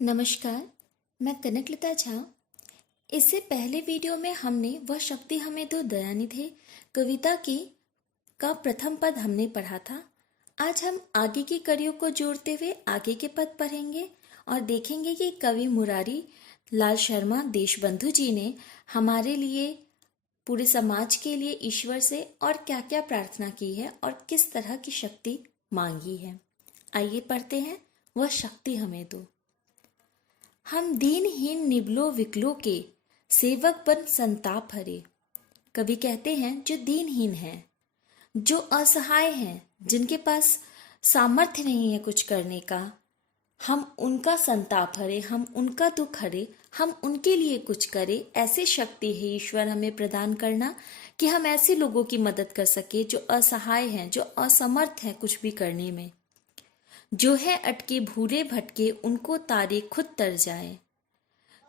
नमस्कार, मैं कनकलता झा। इससे पहले वीडियो में हमने वह शक्ति हमें दो दयानिधि कविता की का प्रथम पद हमने पढ़ा था। आज हम आगे की कड़ियों को जोड़ते हुए आगे के पद पढ़ेंगे और देखेंगे कि कवि मुरारी लाल शर्मा देशबंधु जी ने हमारे लिए, पूरे समाज के लिए ईश्वर से और क्या क्या प्रार्थना की है और किस तरह की शक्ति मांगी है। आइए पढ़ते हैं। वह शक्ति हमें दो। हम दीनहीन निबलो विकलो के सेवक बन संताप हरे। कवि कहते हैं जो दीनहीन हैं, जो असहाय हैं, जिनके पास सामर्थ्य नहीं है कुछ करने का, हम उनका संताप हरे, हम उनका दुख हरे, हम उनके लिए कुछ करें। ऐसी शक्ति है ईश्वर हमें प्रदान करना कि हम ऐसे लोगों की मदद कर सके जो असहाय हैं, जो असमर्थ हैं कुछ भी करने में। जो है अटके भूरे भटके उनको तारे खुद तर जाए।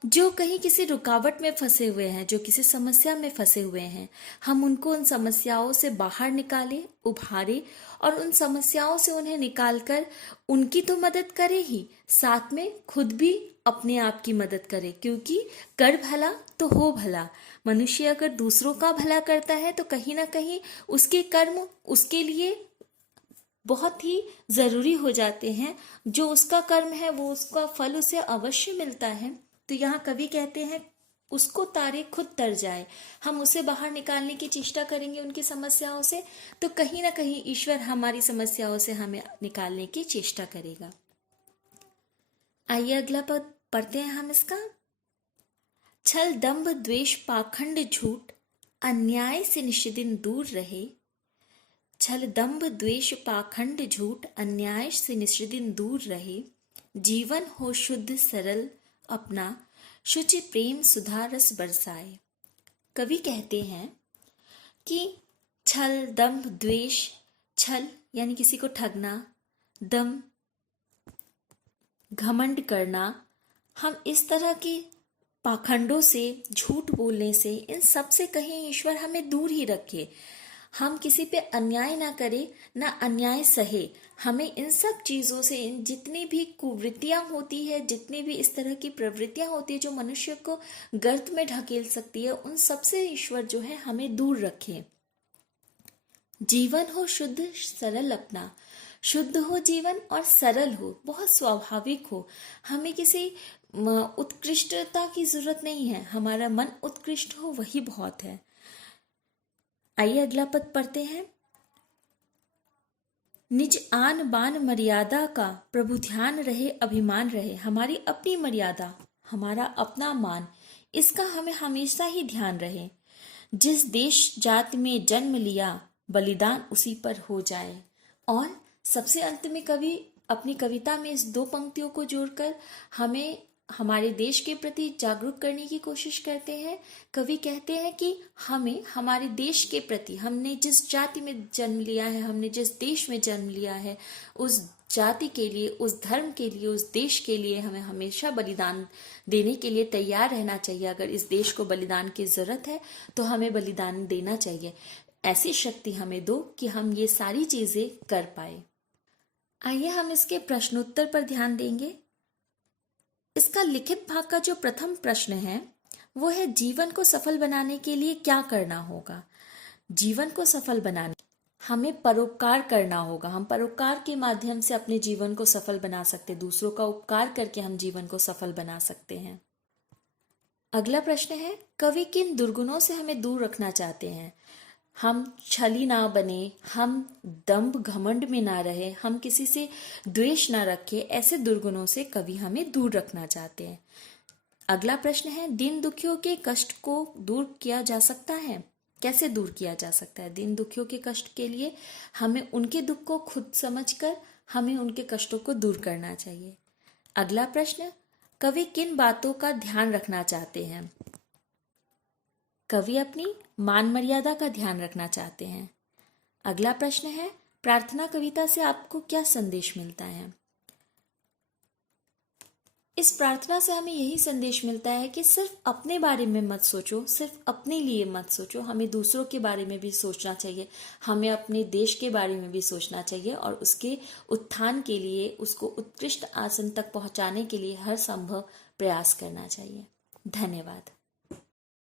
जो कहीं किसी रुकावट में फंसे हुए हैं, जो किसी समस्या में फंसे हुए हैं, हम उनको उन समस्याओं से बाहर निकाले, उभारे और उन समस्याओं से उन्हें निकालकर उनकी तो मदद करे ही, साथ में खुद भी अपने आप की मदद करे। क्योंकि कर भला तो हो भला। मनुष्य अगर दूसरों का भला करता है तो कहीं ना कहीं उसके कर्म उसके लिए बहुत ही जरूरी हो जाते हैं। जो उसका कर्म है वो उसका फल उसे अवश्य मिलता है। तो यहाँ कवि कहते हैं उसको तारे खुद तर जाए। हम उसे बाहर निकालने की चेष्टा करेंगे उनकी समस्याओं से, तो कहीं ना कहीं ईश्वर हमारी समस्याओं से हमें निकालने की चेष्टा करेगा। आइए अगला पद पढ़ते हैं हम इसका। छल दंभ द्वेष पाखंड झूठ अन्याय से निष्दिन दूर रहे। छल दंभ द्वेष पाखंड झूठ अन्याय से निष्दिन दूर रहे। जीवन हो शुद्ध सरल अपना शुचि प्रेम सुधा रस बरसाए। कवि कहते हैं कि छल दंभ द्वेष, छल यानी किसी को ठगना, दम घमंड करना, हम इस तरह के पाखंडों से, झूठ बोलने से, इन सब से कहीं ईश्वर हमें दूर ही रखे। हम किसी पे अन्याय ना करें, ना अन्याय सहे। हमें इन सब चीज़ों से, इन जितनी भी कुवृत्तियां होती है, जितनी भी इस तरह की प्रवृत्तियां होती है जो मनुष्य को गर्त में ढकेल सकती है, उन सब से ईश्वर जो है हमें दूर रखे। जीवन हो शुद्ध सरल अपना, शुद्ध हो जीवन और सरल हो, बहुत स्वाभाविक हो। हमें किसी उत्कृष्टता की जरूरत नहीं है, हमारा मन उत्कृष्ट हो वही बहुत है। आइए अगला पद पढ़ते हैं। निज आन बान मर्यादा का प्रभु ध्यान रहे, अभिमान रहे। हमारी अपनी मर्यादा, हमारा अपना मान, इसका हमें हमेशा ही ध्यान रहे। जिस देश जाति में जन्म लिया बलिदान उसी पर हो जाए। और सबसे अंत में कवि अपनी कविता में इस दो पंक्तियों को जोड़कर हमें हमारे देश के प्रति जागरूक करने की कोशिश करते हैं। कवि कहते हैं कि हमें हमारे देश के प्रति, हमने जिस जाति में जन्म लिया है, हमने जिस देश में जन्म लिया है, उस जाति के लिए, उस धर्म के लिए, उस देश के लिए हमें हमेशा बलिदान देने के लिए तैयार रहना चाहिए। अगर इस देश को बलिदान की जरूरत है तो हमें बलिदान देना चाहिए। ऐसी शक्ति हमें दो कि हम ये सारी चीजें कर पाए। आइए हम इसके प्रश्नोत्तर पर ध्यान देंगे। इसका लिखित भाग का जो प्रथम प्रश्न है वो है, जीवन को सफल बनाने के लिए क्या करना होगा। जीवन को सफल बनाने हमें परोपकार करना होगा। हम परोपकार के माध्यम से अपने जीवन को सफल बना सकते हैं। दूसरों का उपकार करके हम जीवन को सफल बना सकते हैं। अगला प्रश्न है, कवि किन दुर्गुणों से हमें दूर रखना चाहते हैं। हम छली ना बने, हम दंभ घमंड में ना रहे, हम किसी से द्वेष ना रखें। ऐसे दुर्गुणों से कवि हमें दूर रखना चाहते हैं। अगला प्रश्न है, दीन दुखियों के कष्ट को दूर किया जा सकता है। कैसे दूर किया जा सकता है। दीन दुखियों के कष्ट के लिए हमें उनके दुख को खुद समझकर हमें उनके कष्टों को दूर करना चाहिए। अगला प्रश्न, कवि किन बातों का ध्यान रखना चाहते हैं। कवि अपनी मान मर्यादा का ध्यान रखना चाहते हैं। अगला प्रश्न है, प्रार्थना कविता से आपको क्या संदेश मिलता है। इस प्रार्थना से हमें यही संदेश मिलता है कि सिर्फ अपने बारे में मत सोचो, सिर्फ अपने लिए मत सोचो, हमें दूसरों के बारे में भी सोचना चाहिए, हमें अपने देश के बारे में भी सोचना चाहिए और उसके उत्थान के लिए, उसको उत्कृष्ट आसन तक पहुंचाने के लिए हर संभव प्रयास करना चाहिए। धन्यवाद।